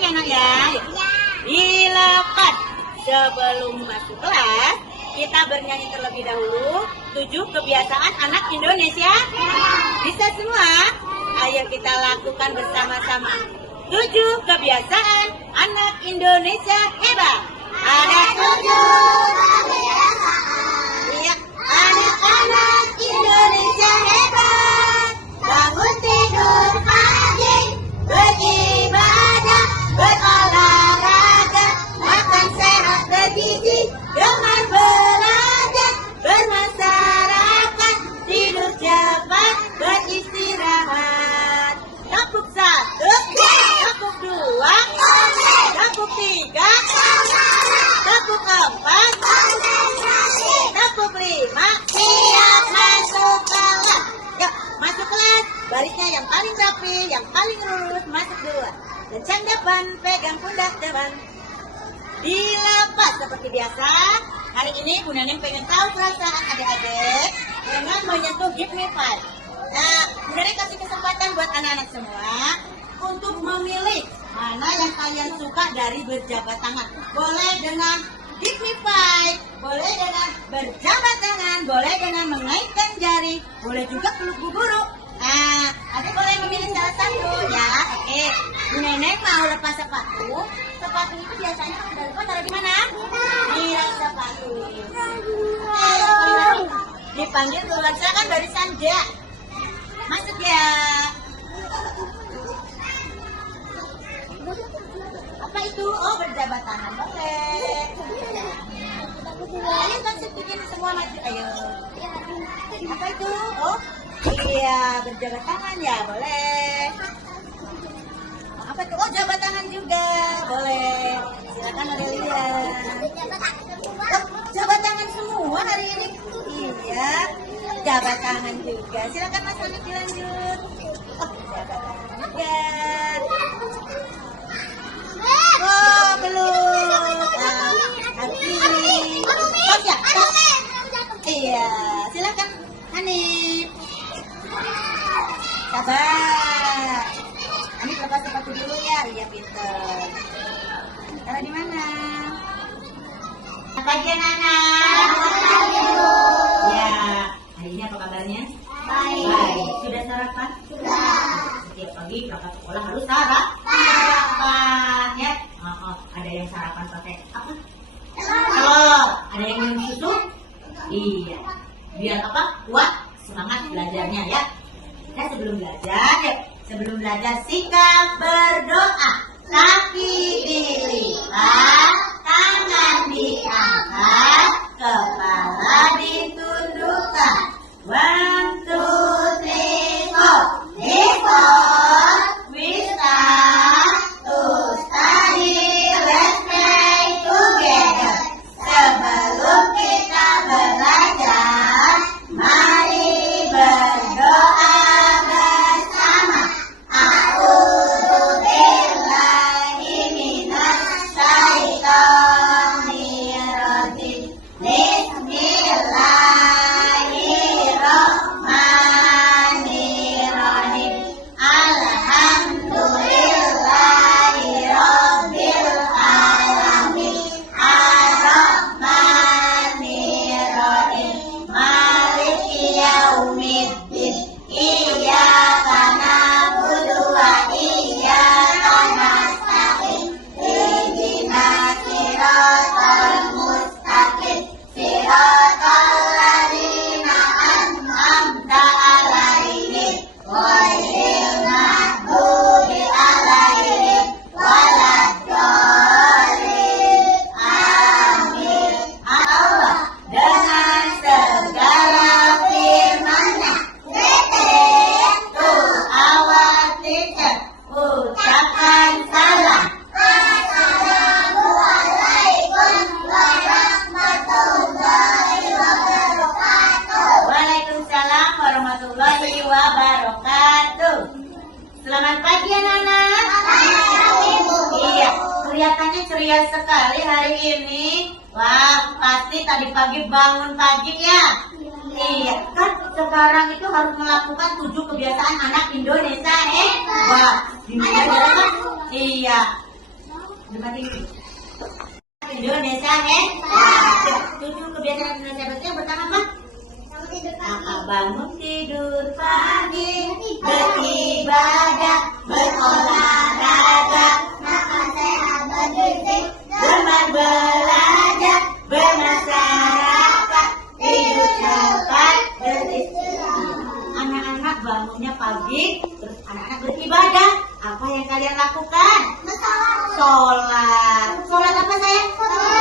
ya nak ya. Dilepas. Sebelum masuk kelas, kita bernyanyi terlebih dahulu 7 kebiasaan anak Indonesia. Bisa semua? Ayo kita lakukan bersama-sama. 7 kebiasaan anak Indonesia hebat. Ada 7 kebiasaan. Iya, anak-anak Indonesia hebat. Bangun tidur pagi, beribadah, berolahraga, makan sehat bergizi, gemar belajar, bermasyarakat, tidur cepat, beristirahat. Gabuk 1, gabuk 2, gabuk 3, gabuk 4, gabuk 5, siap masuk kelas. Yuk, masuk kelas. Barisnya yang paling rapi, yang paling lurus, masuk duluan. Lencang depan, pegang pundak depan. Dilepas seperti biasa. Hari ini Bu Neneng pengen tahu perasaan adik-adik dengan menyentuh Give Me Five. Nah, Bu Neneng kasih kesempatan buat anak-anak semua untuk memilih mana yang kalian suka dari berjabat tangan. Boleh dengan Give Me Five, boleh dengan berjabat tangan, boleh dengan mengaitkan jari, boleh juga peluk Bu Guru. Nah, adik boleh memilih salah satu ya. Oke, Bu Neneng mau lepas sepatu. Sepatu itu biasanya kalau udah lepas taruh di mana? Di rak sepatu. Dipanggil duluan, silakan barisan dia. Masuk ya. Apa itu? Oh, berjabat tangan, boleh. Ayo langsung bikin semua maju, ayo. Apa itu? Oh, iya, berjabat tangan ya, boleh. Apa itu? Oh, jabat tangan juga, boleh. Silakan Adelia. Oh, jabat tangan semua hari ini. Iya, jabat tangan juga. Silakan Mas Anik dilanjut. Oh, jabat tangan juga. Oh, belum. Hari ini. Oh, ya. Iya, silakan Hanif. Sabar. Hanif lepas sepatu dulu ya. Iya, pinter. Taruh di mana? Pagi anak. Ya, hari ini apa kabarnya? Baik. Sudah sarapan? Sudah. Setiap pagi berangkat sekolah harus sarapan ya. Ada yang sarapan pakai apa? Telur. Ada yang minum susu? Iya. Biar apa? Kuat semangat belajarnya ya. Nah, sebelum belajar sikap berdoa. Kaki dilipat, tangan diangkat, kepala ditundukkan. 1, 2, 3, 4. Before we start to study, let's pray together. Sebelum kita belajar, mari berdoa bersama. A'udzubillahi minas syaitonir rajim. Bismillahirrahmanirrahim. Alhamdulillahi rabbil alamin. Ar-Rahmanir-Rahim. Maliki yaumiddin. Iyyaka na'budu wa iyyaka nasta'in. Ihdinas siratal mustaqim. Siratal ladzina an'amta 'alaihim ghairil maghdubi 'alaihim waladdallin. Amin. Allah dengan segala firman-Nya. To our teacher, ucapkan salam. Assalamualaikum warahmatullahi wabarakatuh. Waalaikumsalam warahmatullahi wabarakatuh. Selamat pagi anak-anak. Iya, kelihatannya ceria sekali hari ini. Wah, pasti tadi pagi bangun pagi ya. Iya, kan sekarang itu harus melakukan 7 kebiasaan anak Indonesia. Wah, gimana kan? Iya. Indonesia, tujuh kebiasaan Indonesia baca yang pertama apa? Bangun tidur pagi, beribadah, berolahraga, makan sehat, bergizi, bermain, belajar, bermasyarakat, hidup cepat, beristirahat. Anak-anak bangunnya pagi, terus anak-anak beribadah. Apa yang kalian lakukan? Sholat. Sholat apa sayang?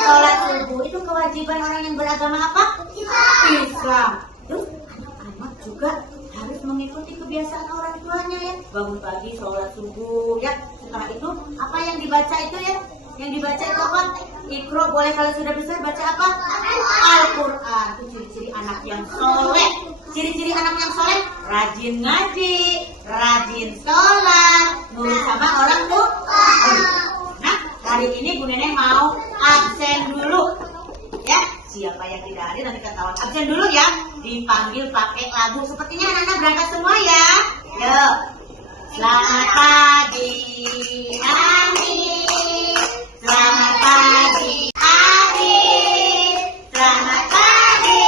Sholat subuh. Itu kewajiban orang yang beragama apa? Islam. Terus anak-anak juga harus mengikuti kebiasaan orang tuanya ya. Bangun pagi, sholat subuh ya. Setelah itu apa yang dibaca itu ya? Yang dibaca itu apa? Iqra, boleh kalau sudah besar baca apa? Al-Quran. Itu ciri-ciri anak yang soleh. Ciri-ciri anak yang soleh, rajin ngaji, rajin sholat, nurut sama orang tua. Nah, hari ini Bu Neneng mau absen dulu. Ya, siapa yang tidak hadir nanti ketahuan. Absen dulu ya, dipanggil pakai lagu. Sepertinya anak-anak berangkat semua ya. Yuk. Selamat pagi, Ami. Selamat pagi, Abi. Selamat pagi,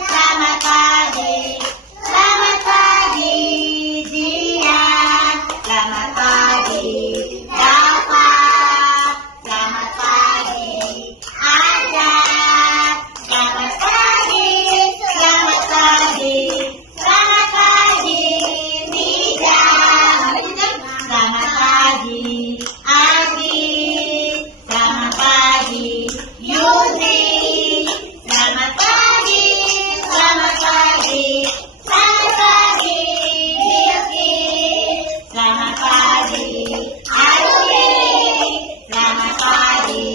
selamat pagi. Selamat pagi, Jian. Selamat pagi, Dava. Selamat pagi, Aja. Selamat pagi, selamat pagi. Selamat pagi, Nida. Selamat pagi, Adi. Selamat pagi, Yudi. Selamat pagi, selamat pagi. Selamat pagi, Yuki. Selamat pagi, Arwi. Selamat pagi,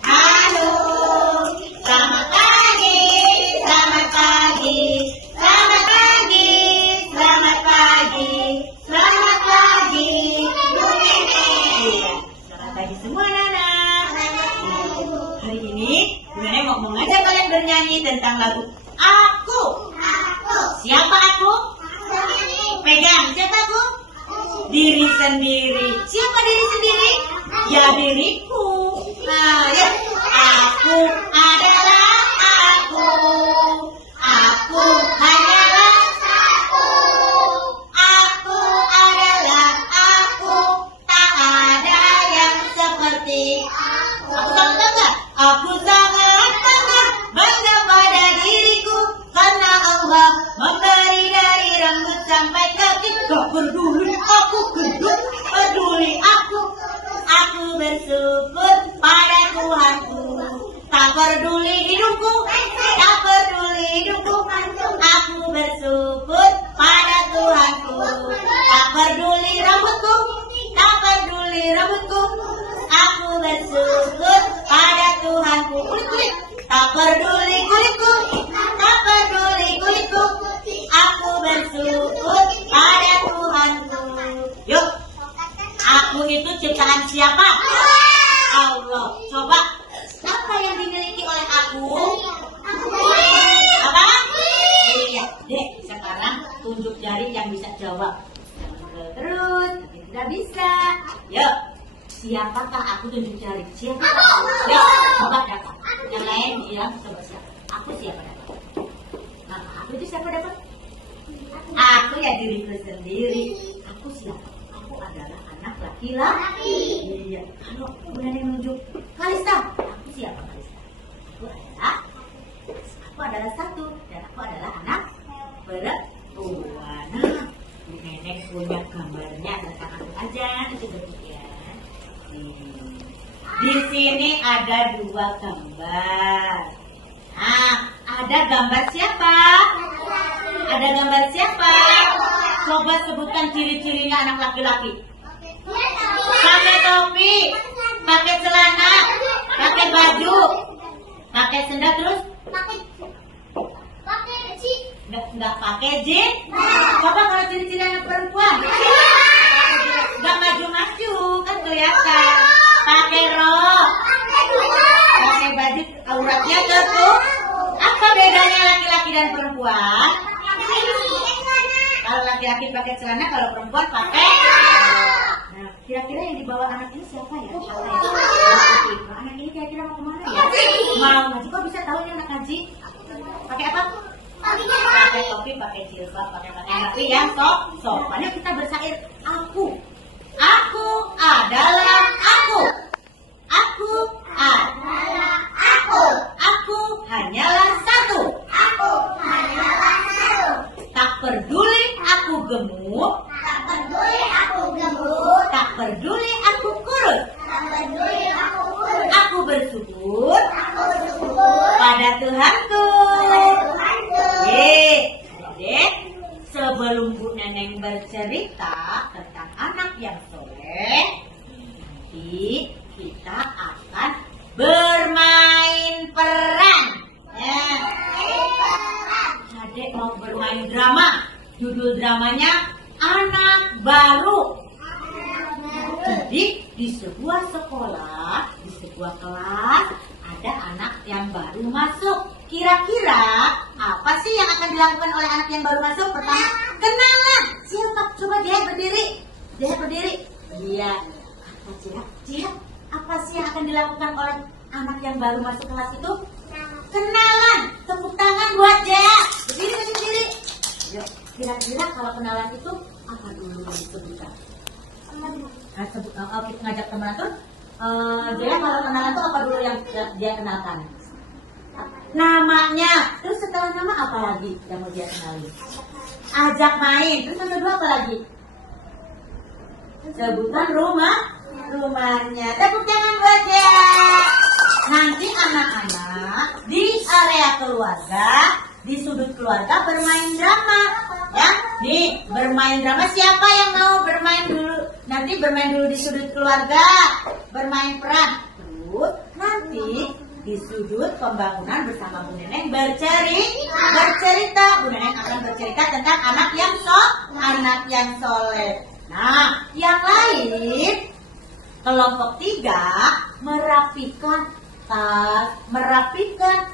Anu. Selamat pagi, selamat pagi. Selamat pagi, selamat pagi. Selamat pagi, Bu Neneng. Selamat pagi semua anak-anak. Hari ini Bu Neneng mau mengajak kalian bernyanyi tentang lagu Aku. Siapa aku? Pegang. Siapa aku? Diri sendiri. Siapa diri sendiri? Ya diriku. Nah, ya. Aku adalah aku. Aku hanyalah aku. Aku adalah aku. Tak ada yang seperti aku. Aku sangat bangga. Aku sangat bangga pada diriku. Karena Allah memberi dari rambut sampai kaki. Gak peduli aku gendut, peduli aku. Aku bersyukur pada Tuhanku. Tak peduli hidupku, tak peduli hidupku. Aku bersyukur pada Tuhanku. Tak peduli rambutku, tak peduli rambutku. Aku bersyukur pada Tuhanku. Kulit-kulit, tak peduli kulitku, tak peduli kulitku. Aku bersyukur pada Tuhanku. Yuk, aku itu ciptaan siapa? Allah. Coba, apa yang dimiliki oleh aku? Apa? Iya, Dek. Sekarang tunjuk jari yang bisa jawab. Terus, tidak bisa. Yuk, siapakah aku tunjuk jari? Siapa? Yuk, coba dapat. Yang lain bilang coba siapa? Aku siapa dapat? Nah, aku itu siapa dapat? Aku ya diriku sendiri. Aku siapa? Aku adalah anak laki-laki. Iya. Kalau benar yang nunjuk Kalista, aku siapa Kalista? Aku adalah satu dan aku adalah anak perempuan. Nah, Bu Neneng punya gambarnya tentang aku aja. Coba ya. Di sini ada dua gambar. Nah, ada gambar siapa? Ada gambar siapa? Coba sebutkan ciri-cirinya anak laki-laki. Pakai topi, pakai celana, pakai baju, pakai sendal, terus nggak pakai jeans. Coba kalau ciri-ciri anak perempuan, nggak maju-maju kan kelihatan. Pakai rok, pakai baju auratnya tutup. Apa bedanya laki-laki dan perempuan? Kalau laki-laki pakai celana, kalau perempuan pakai. Nah, kira-kira yang dibawa anak ini siapa ya? kira-kira mau kemana ya? Mau ngaji. Kok bisa tahu ini anak ngaji? Pakai apa? Pakai topi, pakai jilbab, pakai tapi yang sopan. Yuk kita bersair. Aku adalah aku. Aku adalah aku. Aku hanyalah satu. Aku hanyalah satu. Tak peduli aku gemuk. Tak peduli aku gemuk. Tak peduli aku kurus. Tak peduli aku kurus. Aku bersyukur. Aku bersyukur pada Tuhanku. Adik, sebelum Bu Neneng bercerita tentang anak yang soleh, nanti kita akan bermain peran. Ya. Adik mau bermain drama. Judul dramanya Anak Baru. Jadi di sebuah sekolah, di sebuah kelas ada anak yang baru masuk. Kira-kira apa sih yang akan dilakukan oleh anak yang baru masuk? Pertama, kenalan. Siapa? Coba dia berdiri. Dia berdiri. Iya. Apa Jihad? Apa sih yang akan dilakukan oleh anak yang baru masuk kelas itu? Kenalan. Tepuk tangan buat Jaya. Berdiri. Yuk, kira-kira kalau kenalan itu apa dulu yang disebutkan? Kita ngajak teman tuh. Jaya kalau kenalan itu apa dulu yang dia kenalkan? Namanya. Terus setelah nama apa lagi yang mau dia kenalin? Ajak main. Terus yang kedua apa lagi? Sebutan rumahnya. Tepuk tangan buat dia. Nanti anak-anak di area keluarga, di sudut keluarga bermain drama. Ya, nih bermain drama. Siapa yang mau bermain dulu? Nanti bermain dulu di sudut keluarga, bermain peran. Terus nanti di sudut pembangunan bersama Bu Neneng bercerita. Bu Neneng akan bercerita tentang anak yang soleh. Nah, yang lain kelompok 3 merapikan tas, merapikan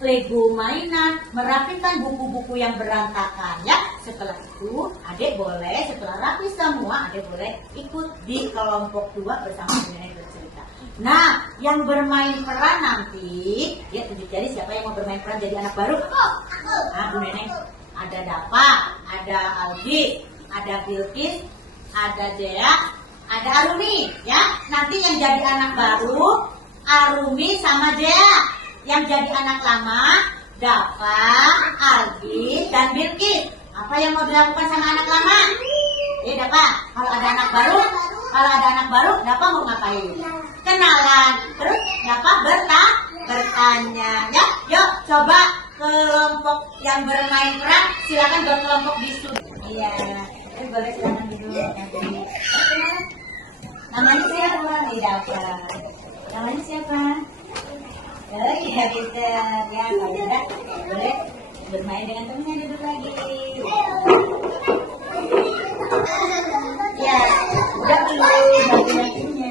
Lego mainan, merapikan buku-buku yang berantakan ya. Setelah itu, adik boleh setelah rapi semua, adik boleh ikut di kelompok 2 bersama Bu Neneng bercerita. Nah, yang bermain peran nanti, ya tunjuk jari siapa yang mau bermain peran jadi anak baru? Nah, Bu Neneng ada Dapa, ada Aldi, ada Bilkis, ada Jaya, ada Arumi, ya. Nanti yang jadi anak baru, Arumi sama Jaya. Yang jadi anak lama, Dapa, Aldi, dan Bilkis. Apa yang mau dilakukan sama anak lama? Dapa, kalau ada anak baru, Dapa mau ngapain? Kenalan. Terus Dapa bertanya, ya. Yuk, coba kelompok yang bermain peran, silakan berkelompok di sudut. Iya, boleh silakan dulu. Namanya siapa? Dapa. Namanya siapa? Oh iya pinter. Ya kalau tidak boleh bermain dengan temannya duduk lagi. Ya udah belum bagi-baginya.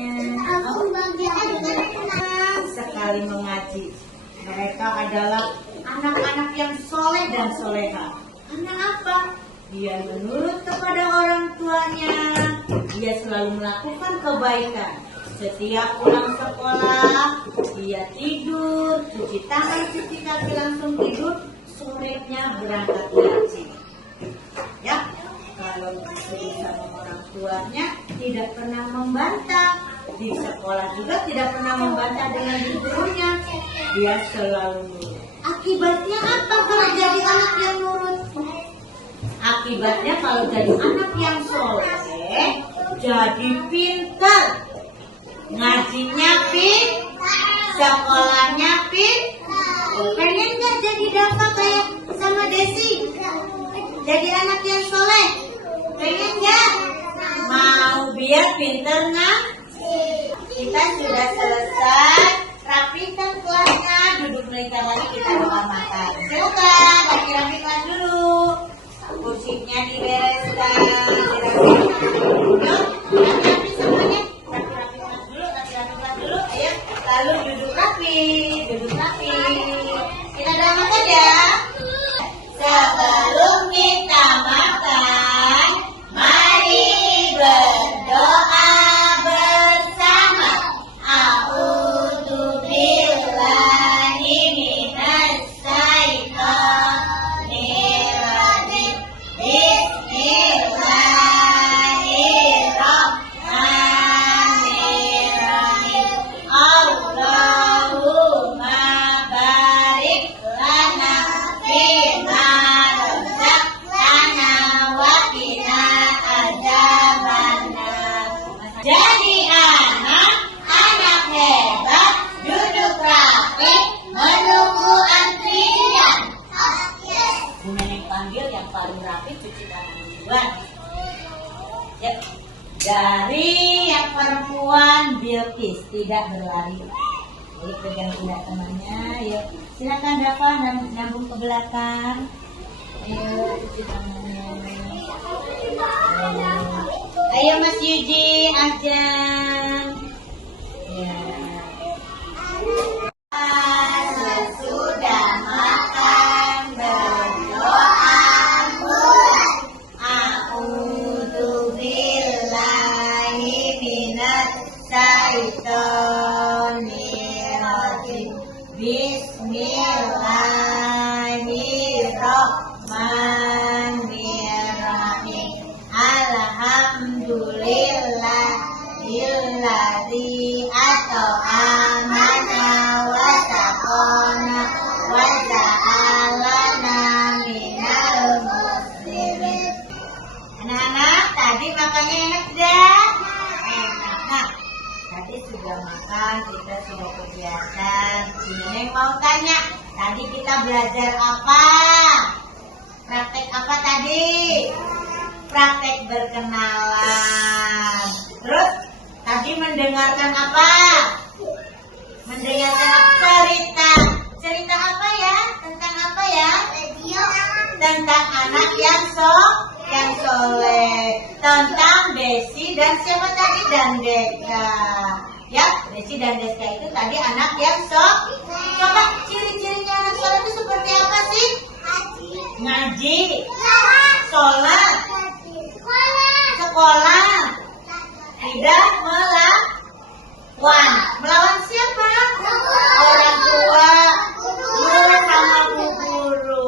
Sekali mengaji. Mereka adalah anak-anak yang soleh dan soleha. Anak apa? Dia menurut kepada orang tuanya. Dia selalu melakukan kebaikan. Setiap pulang sekolah, dia tidur, cuci tangan, cuci kaki, langsung tidur. Sorenya berangkat ngaji. Ya, kalau sama orang tuanya tidak pernah membantah. Di sekolah juga tidak pernah membantah dengan gurunya. Dia selalu nurut. Akibatnya apa kalau jadi anak yang nurut? Akibatnya kalau jadi anak yang soleh, jadi pintar. Ngajinya sekolahnya pengen gak jadi Dapa kayak sama Desi? Jadi anak yang soleh? Pengen gak? Mau biar pinter nggak? Kita sudah selesai. Rapikan kelasnya. Duduk melingkar lagi, kita doa makan. Silakan, rapi-rapi kelas dulu. Kursinya dibereskan. Yuk, rapi semuanya. Lalu duduk rapi. Kita doa makan ya. Sebelum kita makan, mari berdoa bersama. A'udzu perempuan. Ya. Dari yang perempuan Bilqis tidak berlari. Jadi pegang pundak temannya. Yuk, silakan Dava nyambung ke belakang. Ayo cuci tangannya. Ayo Mas Yuji, Ajeng. Ya. Sesudah makan berdoa mulai. A'udzu billahi minasy syaithanir rajim. Bismillahirrahmanirrahim. Alhamdulillahilladzi at'amana wa saqana wa ja'alana minal muslimin. Anak-anak, tadi makannya enak dah? Enak. Nah, tadi sudah makan, kita sudah kegiatan. Nenek mau tanya, tadi kita belajar apa? Praktek apa tadi? Praktek berkenalan. Terus tadi mendengarkan apa? Mendengarkan cerita. Cerita apa ya? Tentang apa ya? Tentang anak yang soleh. Tentang Desi dan siapa tadi? Dan Deka. Ya, Desi dan Deka itu tadi anak yang soleh. Coba ciri-cirinya anak soleh itu seperti apa sih? Ngaji, sholat, sekolah, tidak melawan siapa? Orang tua, guru sama bu guru.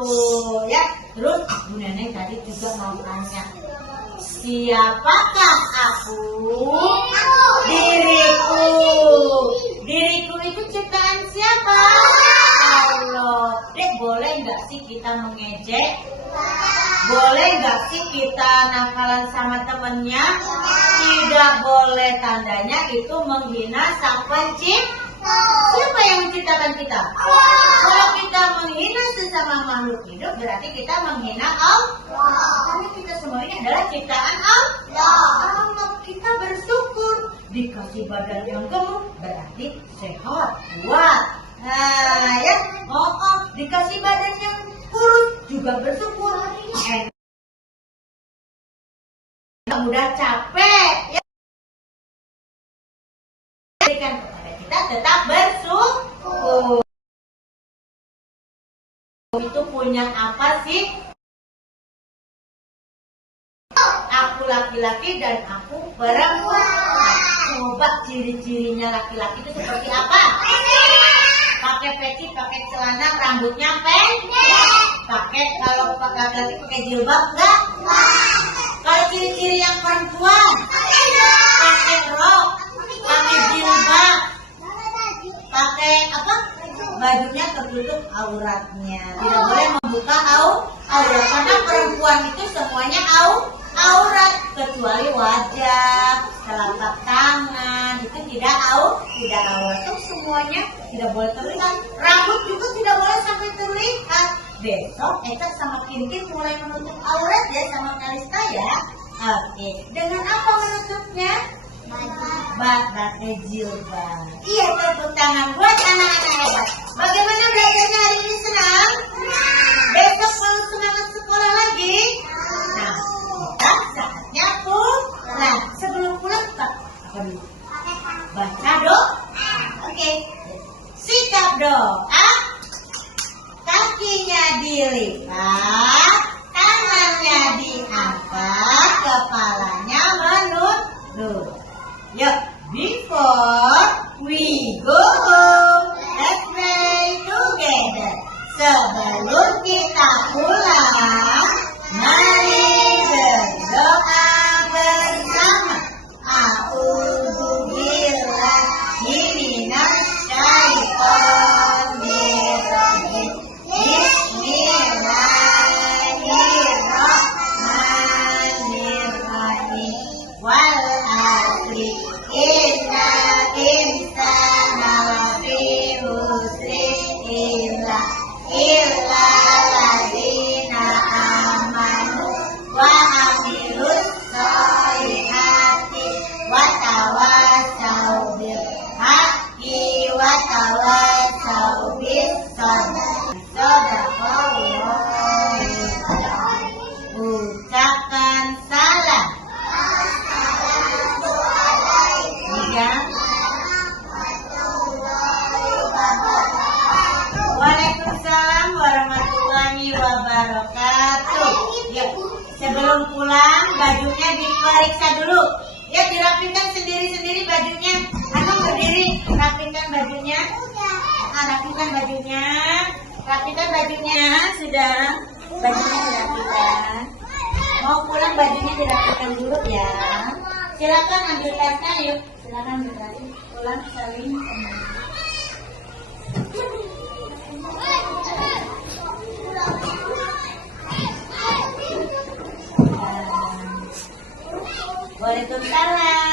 Ya, terus Bu Nenek tadi juga mau tanya, siapakah aku? Diriku itu ciptaan siapa? Allah. Dek, boleh nggak sih kita mengejek? Boleh nggak sih kita nakalan sama temennya? Tidak boleh, tandanya itu menghina sang pencipta. Siapa yang menciptakan kita? Kalau kita menghina sesama makhluk hidup, berarti kita menghina Allah. Karena kita semua ini adalah ciptaan Allah. Kita bersyukur dikasih badan yang gemuk, berarti sehat, kuat. Nah, ya, dikasih badan yang kurus juga bersyukur. Mudah capek, ya. Berikan kepada kita tetap bersyukur. Itu punya apa sih? Aku laki-laki dan aku perempuan. Coba ciri-cirinya laki-laki itu seperti apa? Pakai peci, pakai celana, rambutnya pendek. Kalau laki-laki pakai jilbab enggak? Kalau ciri-ciri yang perempuan, pakai rok, pakai jilbab, pakai apa? Bajunya tertutup auratnya. Tidak boleh membuka aurat karena perempuan itu semuanya aurat kecuali wajah, telapak tangan itu tidak aurat. Itu semuanya tidak boleh terlihat. Rambut juga tidak boleh sampai terlihat. Besok Eka sama Kintin mulai menutup aurat ya sama Kalista ya. Oke, dengan apa menutupnya? Pakai jilbab. Iya, tepuk tangan buat anak-anak hebat. Bagaimana belajarnya hari ini, senang? Besok mau semangat sekolah lagi? Nah, kita saatnya pulang. Sebelum pulang, apa dulu? Baca doa. Oke, sikap doa. Kakinya dilipat, tangannya diangkat, kepalanya menunduk. Yuk, before we go home, let's pray together. Sebelum kita pulang, mari berdoa bersama. A'udzubillahi minasy syaithanir rajim. Bismillahirrahmanirrahim. Wal asri innal insana lafi khusrin illa alladzina amanu Rapikan bajunya, sudah. Bajunya dirapikan. Mau pulang bajunya dirapikan dulu ya. Silakan ambil tasnya, yuk. Silakan ambil tasnya. Pulang saling. Waalaikumsalam.